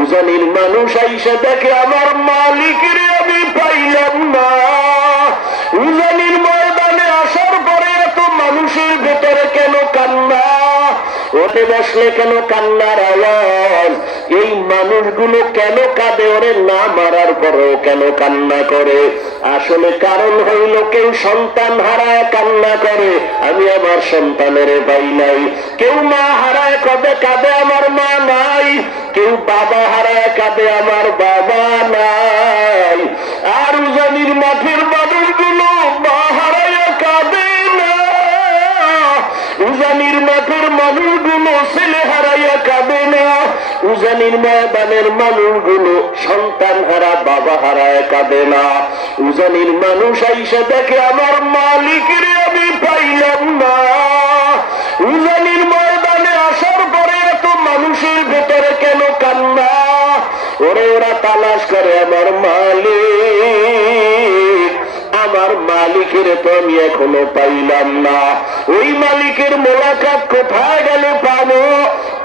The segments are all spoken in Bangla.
উজানির মানুষ আইসা দেখে আমার মালিকের আমি পাইলাম না। উজানির ময়দানে আসার পরে এত মানুষের ভেতরে কেন কান্না, ওতে বসলে কেন কান্নার আওয়াজ? এই মানুষগুলো কেন কাঁদে? ওরে না মারার পরেও কেন কান্না করে? আসলে কারণ হইল কেউ সন্তান হারায় কান্না করে, আমি আমার সন্তানের পাই নাই। কেউ মা হারায় কবে কাঁদে, আমার মা নাই। কেউ বাবা হারায় কাঁদে, আমার বাবা নাই। আর উজানির মাঠের মানুষগুলো মা হারায় কাঁদে না, উজানির মাঠের মানুষগুলো ছেলে হারাইয়া কাঁদে না, উজানির ময়দানের মানুষগুলো সন্তান হারা বাবা হারায় কাঁদে না। উজানির মানুষ আইসা দেখে আমার মালিকের আমি পাইলাম না। উজানির ময়দানে আসার পরে এত মানুষের ভেতরে কেন কান্না? ওরে ওরা তালাশ করে আমার মালিক, আমার মালিকের তো আমি এখনো পাইলাম না। ওই মালিকের মোলাকাত কোথায় গেল পাবো?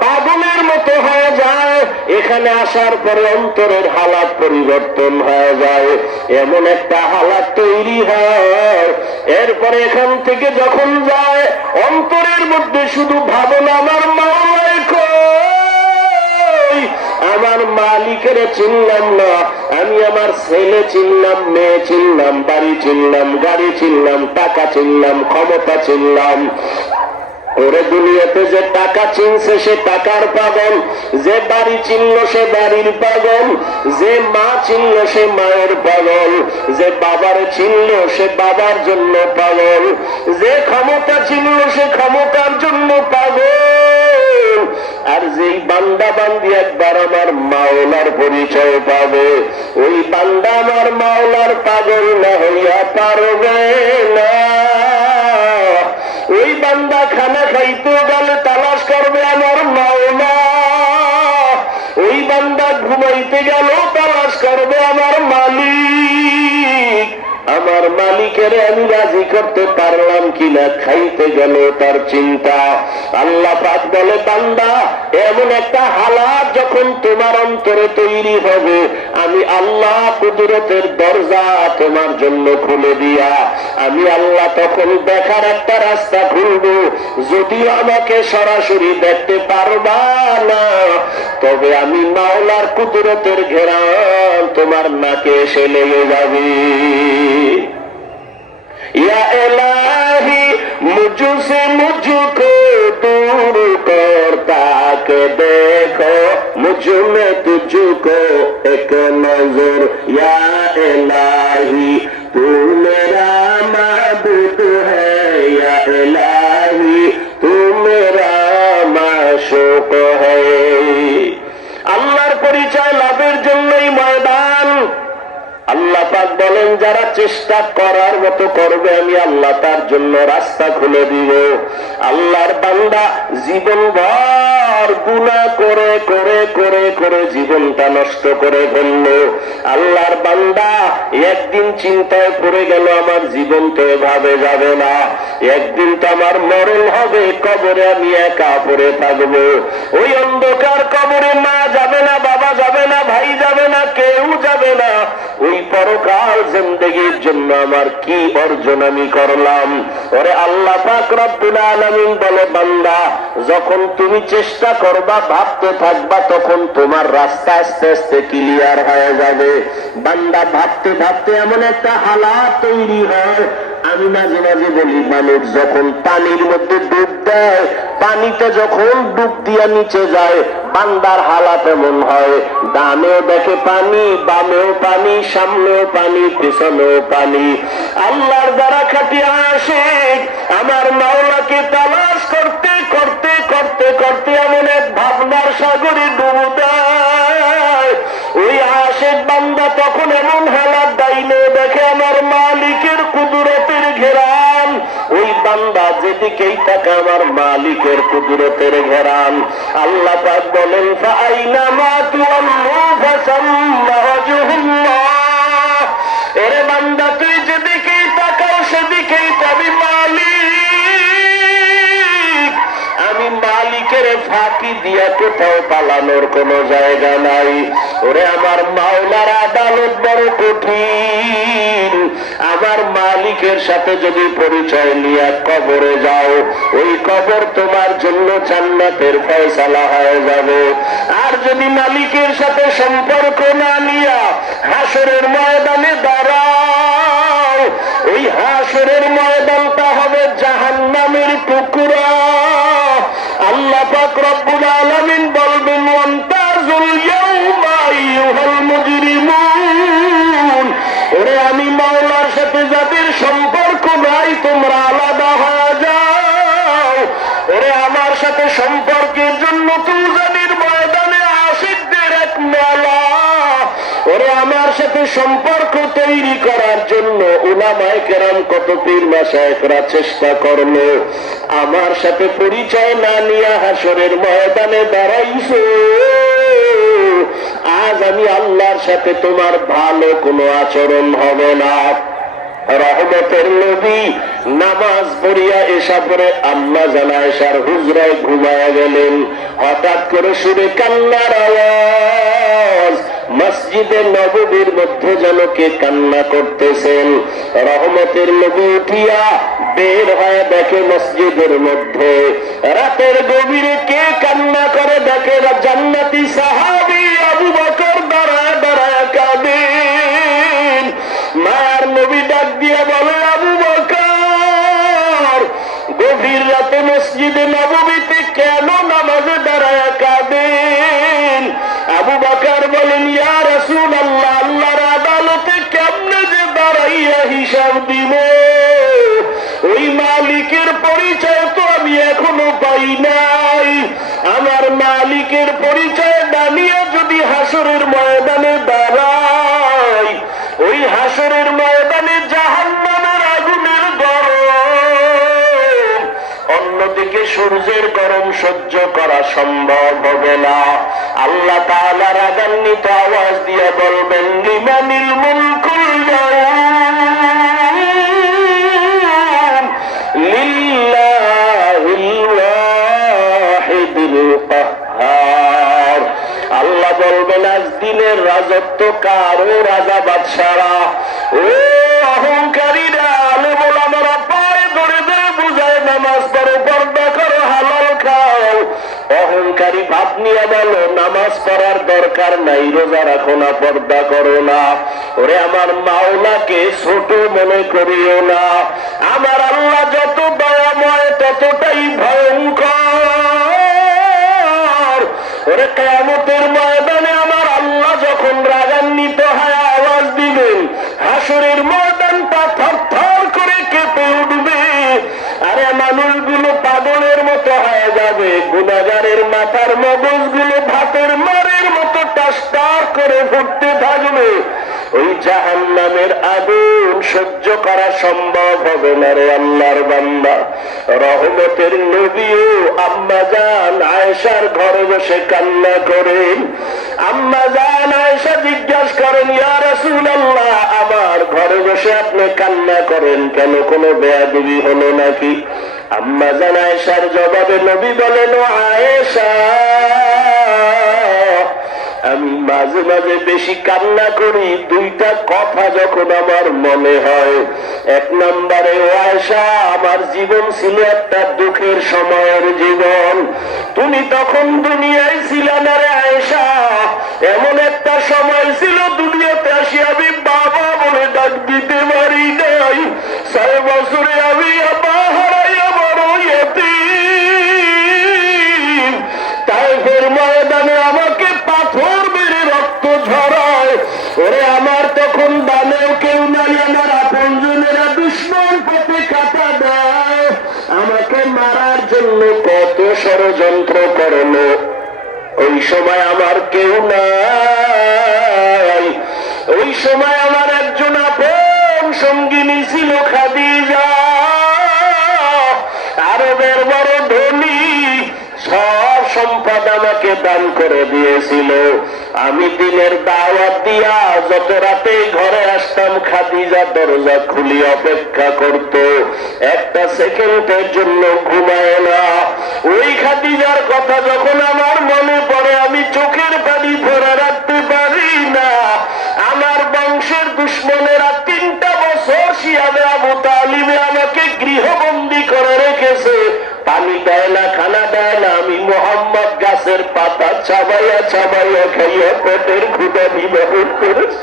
পাগলের মতো হয়ে যায়। এখানে আসার পরে অন্তরের হালাত পরিবর্তন হয়ে যায়, এমন একটা হালাত তৈরি হয়। এরপরে এখান থেকে যখন যায় অন্তরের মধ্যে শুধু ভাবনা, আমার মাওলাই কই, আমার মালিকের চিনলাম না। আমি আমার ছেলে চিনলাম, মেয়ে চিনলাম, বাড়ি চিনলাম, গাড়ি চিনলাম, টাকা চিনলাম, ক্ষমতা চিনলাম। ওরে দুনিয়াতে যে টাকা চিনছে সে টাকার পাগল, যে বাড়ি চিনল সে বাড়ির পাগল, যে মা চিনল সে মায়ের পাগল, যে বাবার চিনল সে বাবার জন্য পাগল, যে ক্ষমতা চিনল সে ক্ষমতার জন্য পাগল। আর যেই বান্দা বান্দি একবার আমার মাওলার পরিচয় পাবে, ওই বান্দা আমার মাওলার পাগল না হইয়া পারবে না। ওই বান্দা খানা খাইতে গেলে তালাশ করবে আমার মাওলা, ওই বান্দা ঘুমাইতে গেল তালাশ করবে আমার মালিক। আমার মালিকের আমি রাজি করতে পারলাম কিনা খাইতে গেল তার চিন্তা। আল্লাহ পাক বলে, বান্দা এমন একটা হালাত যখন তোমার অন্তরে তৈরি হবে, আমি আল্লাহ কুদরতের দরজা তোমার জন্য খুলে দিয়া আমি আল্লাহ তখন দেখার একটা রাস্তা খুলবো। যদিও আমাকে সরাসরি দেখতে পারবা না, তবে আমি মাওলার কুদরতের ঘেরান তোমার নাকে এসে লেগে যাবে। या इलाही मुझसे मुझको दूर करता के देखो मुझ में तुझको एक नजर। या इलाही तू मेरा माबूद है, या इलाही तू मेरा माशूक है। আল্লাহর পরিচয় লাভের জন্যই ময়দান। আল্লাহ পাক বলেন, যারা চেষ্টা করার মতো করবে আমি আল্লাহ তার জন্য রাস্তা খুলে দিব। আল্লাহর বান্দা জীবন ভর গুনাহ করে করে করে করে জীবনটা নষ্ট করে ফেলল। আল্লাহর বান্দা একদিন চিন্তায় পড়ে গেল, আমার জীবন তো এভাবে যাবে না, একদিন তো আমার মরণ হবে, কবরে আমি একা পড়ে থাকবো। ওই অন্ধকার কবরে মা যাবে না, বাবা যাবে না, ভাই যাবে না, কেউ যাবে না। ওই পরকাল জিন্দেগীর জন্য আমার কি অর্জন আমি করলাম? ওরে আল্লাহ পাক রব্বুল আলামিন বলে, বান্দা যখন তুমি চেষ্টা করবা, ভাবতে থাকবা, তখন তোমার রাস্তা আস্তে আস্তে ক্লিয়ার হয়ে যাবে। বান্দা ভাবতে ভাবতে এমন একটা হালাত তৈরি হয়। আমি মাঝে মাঝে বলি, মানুষ যখন পানির মধ্যে ডুব দেয়, পানিতে যখন ডুব দিয়া নিচে যায়, বান্দার হালাত এমন হয়, ডানেও দেখে পানি, বামেও পানি, সামনেও পানি, পেছনেও পানি। আল্লাহর দ্বারা খাটিয়া আশিক আমার মাওলাকে তালাশ করতে করতে করতে করতে এমন এক ভাবনার সাগরে ডুব দেয়। ওই আশিক বান্দা তখন এমন হালাত ডাইনে দেখে আমার মালিকের কুদরতের ঘেরান। ওই বান্দা যেদিকেই তাকে আমার মালিকের কুদরতের ঘেরান। আল্লাহ পাক বলেন, ফাআইনামা তুওয়াল্লু ফাসাম্মা ওয়াজহুল্লাহ। এরে বান্দা তুই যেদিকেই তাকাও সেদিকেই পাবি মালিক। আমি মালিকের ফাঁকি দিয়া কোথাও পালানোর কোনো জায়গা নাই। ওরে আমার মাওলার আদালত বড় কঠিন। আমার মালিকের সাথে যদি পরিচয় নিয়ে কবরে যাও, ওই কবর তোমার জন্য জান্নাতের ফয়সালা হয়ে যাবে। আর যদি মালিকের সাথে সম্পর্ক না নিয়া হাসরের ময়দানে দাঁড়াও, ওই হাসরের ময়দানটা হবে জাহান্নামের টুকরা। আল্লাহ পাক রব্বুল আলামিন বলবেন, ওয়ান্তাজুল ইয়াউমা আইয়ুহাল মুজরিমুন। ওরে আমি মাওলার সাথে যাদের সম্পর্ক নাই, তোমরা আলাদা হয়ে যাও। ওরে আমার সাথে সম্পর্কের জন্য তুজানির ময়দানে আশিকদের এক মেলা। ওরে আমার সাথে সম্পর্ক তৈরি করার জন্য উলামায়ে কেরাম কত পীর মাশায়েখরা চেষ্টা করলো। আমার সাথে পরিচয় না নিয়ে হাসরের ময়দানে দাঁড়াইছো। আজ আমি আল্লাহর সাথে তোমার ভালো কোনো আচরণ হবে না। রহমতের নবী নামাজ পড়িয়া এসা পরে আম্মা জান আয়েশার হুজরায় ঘুমায়া গেলেন। হঠাৎ করে সুরে কান্নার আওয়াজ। মসজিদে নববীর মধ্যে যেন কে কান্না করতেছেন। রহমতের নবী উঠিয়া বের হয়ে দেখে মসজিদের মধ্যে রাতের গভীরে কে কান্না করে দেখে। জান্নাতি সাহাবী আবু বকর দাঁড়ায় দাঁড়ায় কাঁদেন। মার নবী ডাক দিয়া বলে, আবু বকর গভীর রাতে মসজিদে নববীতে কেন নামাজে দাঁড়ায় কাঁদেন? আবু বকর বলেন, ইয়া রাসূলুল্লাহ, আল্লাহর আদালতে কেমনে যে দাঁড়াইয়া হিসাব দিব? ওই মালিকের পরিচয় তো আমি এখনো পাই নাই। আমার মালিকের পরিচয় জানিয়ে যদি হাসরের ময়দানে দাঁড়াই, ওই হাসরের ময়দানে জাহান্নামের আগুনের গরম, অন্যদিকে সূর্যের গরম সহ্য করা সম্ভব হবে না। আল্লাহ তাআলা রাগান্বিত আওয়াজ দিয়ে বলবেন, লিমানিল মুলকুল ইয়াউম লিল্লাহিল ওয়াহিদিল কাহ্হার। আল্লাহ বলবেন, আজ দিনের রাজত্ব কার? ও রাজা বাদশারা, ও অহংকারীরা, আলেম ওলামারা পায়ে ধরে ধরে বুঝায় নামাজ পড়ো, পর্দা করো, হালাল খাও। অহংকারী ভাব নিয়ে বলো নামাজ পড়ার দরকার নাই, রোজা রাখো না, পর্দা করো না। ওরে আমার মাওলাকে ছোট মনে করিও না। আমার আল্লাহ যত দয়াময় ততটাই ভয়ঙ্কর। ওরে কিয়ামতের ময়দানে আমার আল্লাহ যখন রাগান্বিত হয়ে আওয়াজ দিবেন, হাসরের ময়দানটা থরথর করে কেঁপে উঠবে। আরে মানুষগুলো পাগলের মতো হয়ে যাবে, গুনাহগারের মাথার মগজগুলো ভাতের মারের মতো টাসটাস করে ফুটতে থাকবে। ওই জাহান্নামের আগুন সহ্য করা সম্ভব হবে না রে আল্লাহর বান্দা। রহমতের নবীও আম্মা জান আয়েশার ঘরে বসে কান্না করেন। আম্মা জান আয়েশা জিজ্ঞাসা করেন, ইয়া রাসূলুল্লাহ, আমার ঘরে বসে আপনি কান্না করেন কেন? কোনো বেয়াদবি হলো নাকি? আম্মা জান আয়েশার জবাবে নবী বলেন, ও আয়েশা, আমি মাঝে মাঝে বেশি কান্না করি দুইটা কথা যখন আমার মনে হয়। এক নম্বরে, ও আয়েশা, আমার জীবন ছিল একটা দুঃখের সময়ের জীবন। তুমি তখন দুনিয়ায় ছিলে না রে আয়েশা। এমন একটা সময় ছিল দুনিয়াতে আসি আমি বাবা বলে ডাক দিতে পারি নাই। 6 বছরে আমি আব্বা হারাইয়া বড় ইয়তীম। তায়েফের ময়দানে আমাকে পাথর মেরে রক্ত ঝরায়। ওরে আমার তখন দানেও কেউ নাই, আমার আপনজনেরা দুশমন পথে কাটা দেয়। আমাকে মারার জন্য কত ষড়যন্ত্র করলো। ওই সময় আমার কেউ নাই। ওই সময় আমার একজন আপন সঙ্গিনী ছিল খাদিজা, আরবের বড় ধনী, সব সম্পদ আমাকে দান করে দিয়েছিল। আমি দিনের দাওয়াত দিয়া যত রাতে ঘরে আসতাম, খাদিজা দরজা খুলি অপেক্ষা করত, একটা সেকেন্ডের জন্য ঘুমায় না। ওই খাদিজার কথা যখন আমার মনে পড়ে, আমি চোখের পানি ধরে রাখতে পারি না। আমার বংশের দুশ্মনেরা 3টা বছর শিয়াবে আবু তালিবে আমাকে গৃহবন্দী করে রেখেছে, পানি দেয় না, খানা দেয় না। আমি মোহাম্মদ গাছের পাতা চাবাইয়া চাবাইয়া খাইয়া পেটের ক্ষুধা নিবারণ করেছি।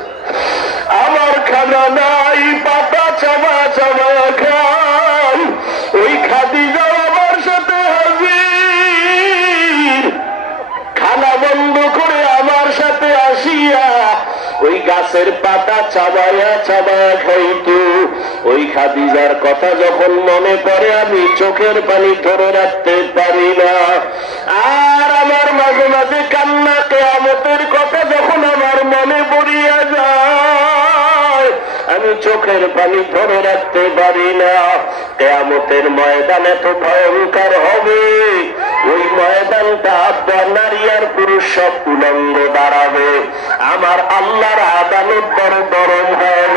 আমার খানা নাই, পাতা চাবা চাবাইয়া খাই। ওই খাদিজা আমার সাথে হাজির, খানা বন্ধ করে আমার সাথে আসিয়া ওই গাছের পাতা চাবাইয়া চাবাইয়া খাইতো। ওই খাদিজার কথা যখন মনে পড়ে, আমি চোখের পানি ধরে রাখতে পারি না। আর আমার মাঝে মাঝে কান্না, কিয়ামতের কথা যখন আমার মনে পড়িয়া যায়, আমি চোখের পানি ধরে রাখতে পারি না। কিয়ামতের ময়দান এত ভয়ঙ্কর হবে, ওই ময়দানটা নারী আর পুরুষ সব উলঙ্গ দাঁড়াবে। আমার আল্লাহর আদালত বড় গরম হয়ে